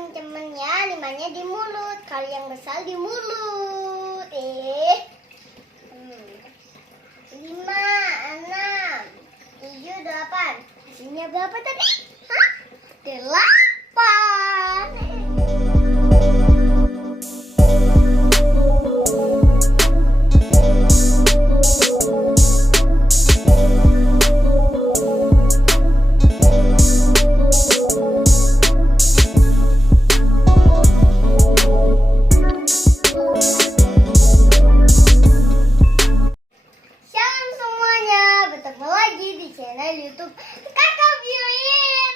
teman-temannya, 5-nya di mulut. Kalau yang besar di mulut. 5, 6, 7, 8. Hasilnya berapa tadi? Hah? 8. YouTube Kakak Viewin.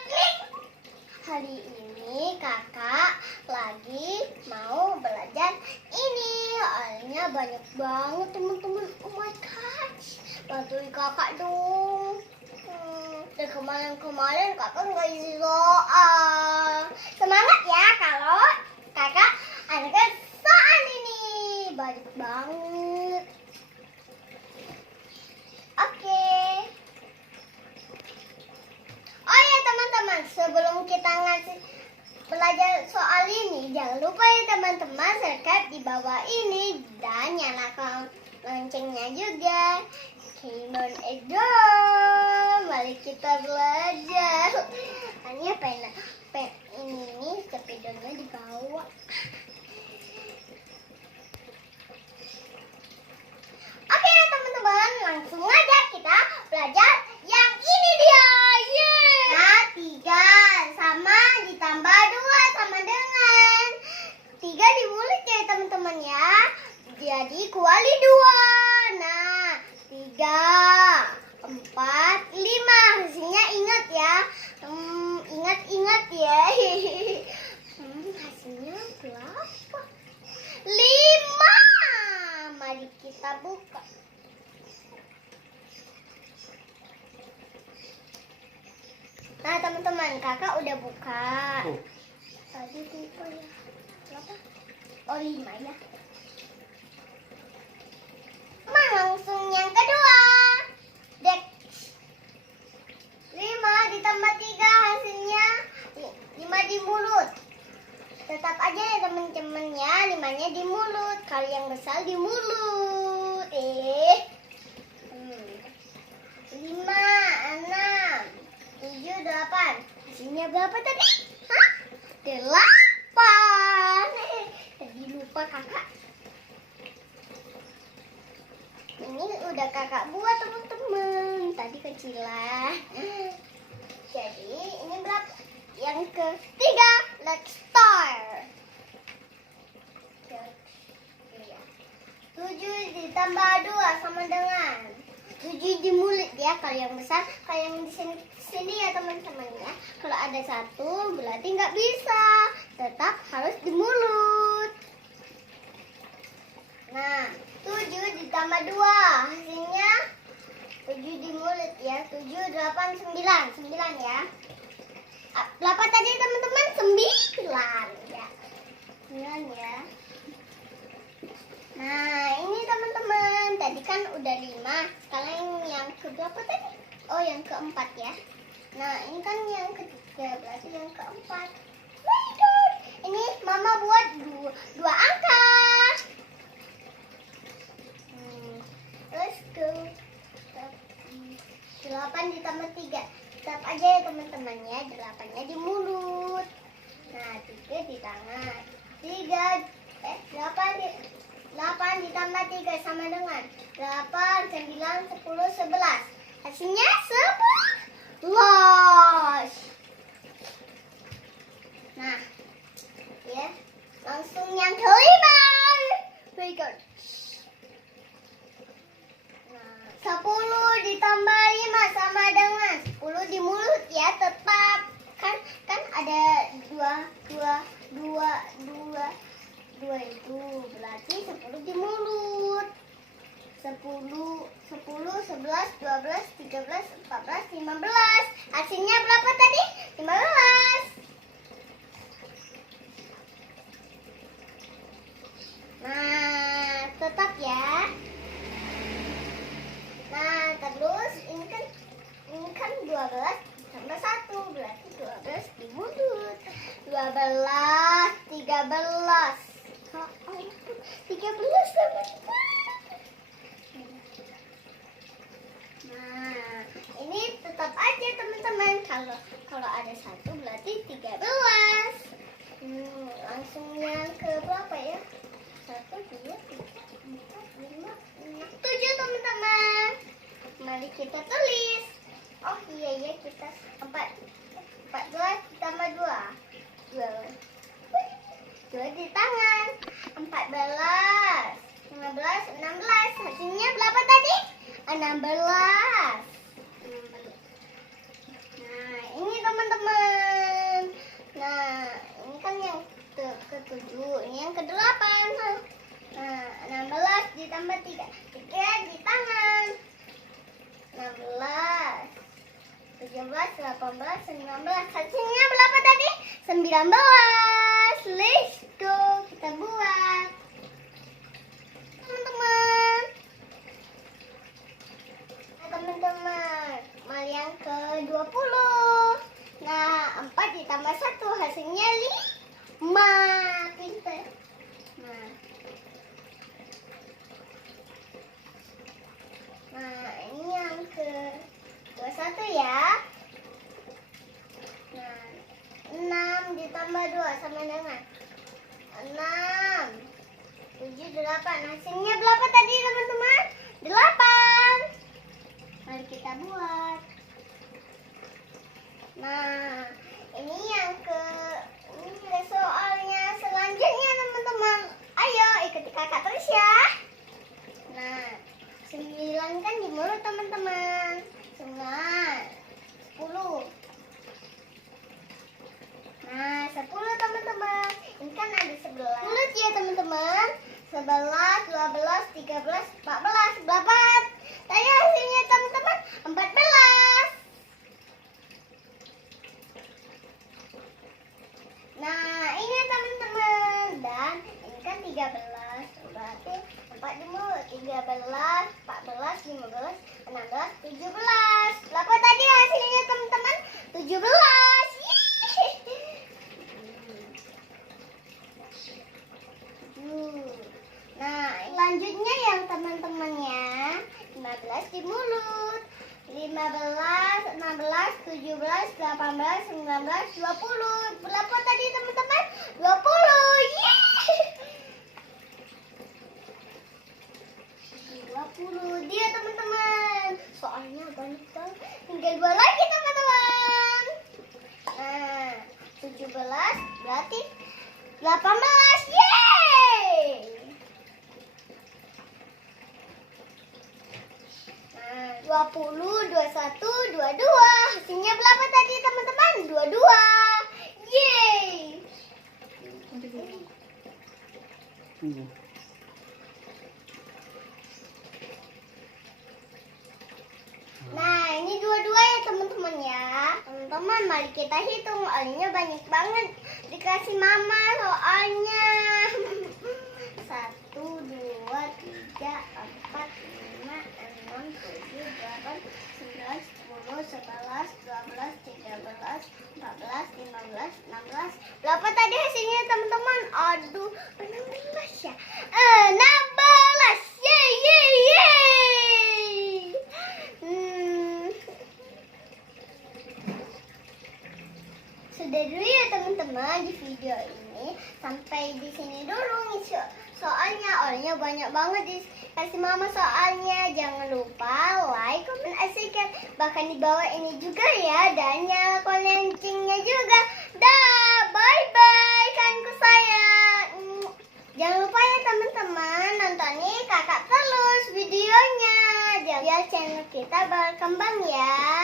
Hari ini kakak lagi mau belajar ini. Soalnya banyak banget teman-teman. Oh my gosh, bantuin kakak dong. Dan kemarin kakak nggak isi doa. Semangat ya kalau kakak ada soal ini. Banyak banget. Oke. Sebelum kita ngasih belajar soal ini, jangan lupa ya teman-teman subscribe di bawah ini dan nyalakan loncengnya juga. Come on, mari kita belajar. Hanya pen ini sepedanya dibawa. Oke teman-teman, langsung aja kita belajar yang ini dia. Nah, 3 sama ditambah 2 sama dengan 3 di mulut ya teman-teman ya. Jadi kuali 2. Nah, 3, 4, 5. Hasilnya ingat ya. Ingat ya. Hasilnya berapa? 5. Mari kita buka. Nah teman-teman, kakak udah buka. Tadi lupa ya. Berapa? Oh 5 ya. Langsung yang kedua. Dek. 5 ditambah 3 hasilnya 5 di mulut. Tetap aja ya teman-teman ya, 5-nya di mulut. Kalau yang besar di mulut. 5, 6, 7, 8. Hasilnya berapa tadi? Hah? 8. Tadi lupa kakak. Ini udah kakak buat teman-teman. Tadi kecilan. Jadi ini berapa? Yang ketiga. Let's start. 7 ditambah 2 sama dengan 7 di mulut ya. Kalau yang besar, kalau yang di sini ya teman-teman ya. Kalau ada 1 berarti nggak bisa, tetap harus di mulut. Nah, 7 ditambah 2 hasilnya 7 di mulut ya. 7, 8, 9. 9 ya. Berapa tadi teman-teman? 9 ya. 9 ya. Nah, ini teman-teman, tadi kan udah 5. Sekarang yang keberapa tadi? Oh, yang keempat ya. Nah, ini kan yang ketiga, berarti yang keempat. Ini mama buat dua angka. Let's go. 8 ditambah 3. Tetap aja ya teman-teman ya, 8-nya di mulut. Nah, 3 di tangan. 8 ditambah 3 sama dengan 8, 9, 10, 11. Hasilnya 11. Nah, ya, langsung yang kelima. Very good. Nah, 10 ditambah 5 sama dengan 10 di mulut ya, tetap. Kan ada 2 itu berarti 10 di mulut. 10, 11, 12, 13, 14, 15. Hasilnya berapa tadi? 15. Nah, tetap ya. Nah, terus ini kan 12 tambah 1 berarti 12 di mulut. 12 12, 13. 13 teman-teman. Nah, ini tetap aja teman-teman. Kalau ada 1 berarti 13. Langsung yang ke berapa ya? 1, 2, 3, 4, 5, 6, 7 teman-teman. Mari kita tulis. Oh iya kita 14 ditambah 2 di tangan. 14, 15, 16. Hasilnya berapa tadi? 16. Nah, ini teman-teman. Nah, ini kan yang ke-7, ini yang ke-8. Nah, 16 ditambah 3 di tangan. 16, 17, 18, 19. Hasilnya berapa tadi? 19. Let's go. Kita buat. Teman-teman. Nah, teman-teman. Mal yang ke-20. Nah, 4 ditambah 1. Hasilnya 5. Pintar. Nah, ini yang ke-21 ya. Nah, 6 ditambah 2 sama dengan 6. 7, 8. Hasilnya berapa tadi teman-teman? 8. Mari kita buat. Nah, ini ini soalnya selanjutnya teman-teman. Ayo ikuti kakak terus ya. Nah, 9 kan di mulut teman-teman. 10. Nah, 10 teman-teman. Ini kan ada 11. Mulut ya teman-teman. 11, 12, 13, 14. Berapa? Tadi hasilnya teman-teman 14. Nah, ini teman-teman. Dan ini kan 13. Berarti 4 di mulut. 13, 14, 15, 16, 17. Berapa tadi hasilnya teman-teman? 17. Nah, selanjutnya yang teman-temannya 15 di mulut. 15, 16, 17, 18, 19, 20. Berapa tadi teman-teman? 20. 20 dia teman-teman. Soalnya banyak banget. Tinggal 2 lagi teman-teman. Nah, 17 berarti 18. Yeay! Nah, 20, 21, 22. Hasilnya berapa tadi teman-teman? 22. Yeay! Nah, ini dua-dua ya teman-teman ya. Teman-teman, mari kita hitung. Soalnya banyak banget dikasih mama soalnya. 1, 2, 3, 4, 5, 6, 7, 8, 9, 10, 11, 12, 13, 14, 15, 16. Berapa tadi hasilnya teman-teman? Aduh, 16 ya. 16. Yeay, yeay, yeay. Sudah dulu ya teman-teman di video ini. Sampai di sini dulu nih. Soalnya banyak banget dikasih mama soalnya. Jangan lupa like, comment, subscribe. Bahkan di bawah ini juga ya. Dan nyalakan loncengnya juga. Dah, bye-bye kanku sayang. Jangan lupa ya teman-teman, nontonin kakak terus videonya. Biar channel kita berkembang ya.